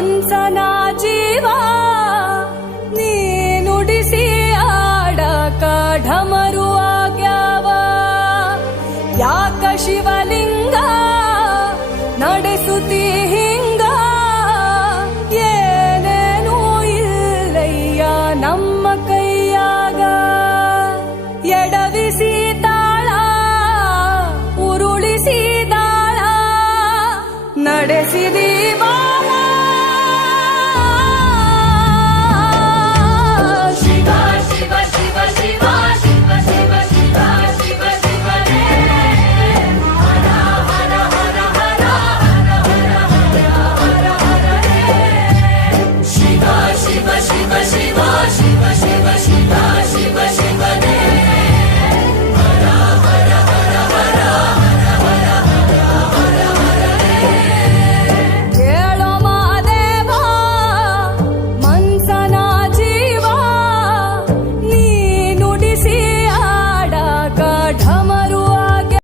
ಮನ್ಸನ ಜೀವ ನೀ ನುಡಿಸಿ ಆಡಕ ಢಮರು ಆಗ್ಯಾವ. ಯಾಕ ಶಿವಲಿಂಗ ನಡೆಸುತ್ತಿ ಹಿಂಗ, ಏನೇನೂ ಇಲ್ಲಯ್ಯ ನಮ್ಮ ಕೈಯಾಗ. ಎಡವಿಸಿ ತಾಳ ಉರುಳಿಸಿ ದಾಳ ನಡೆಸಿ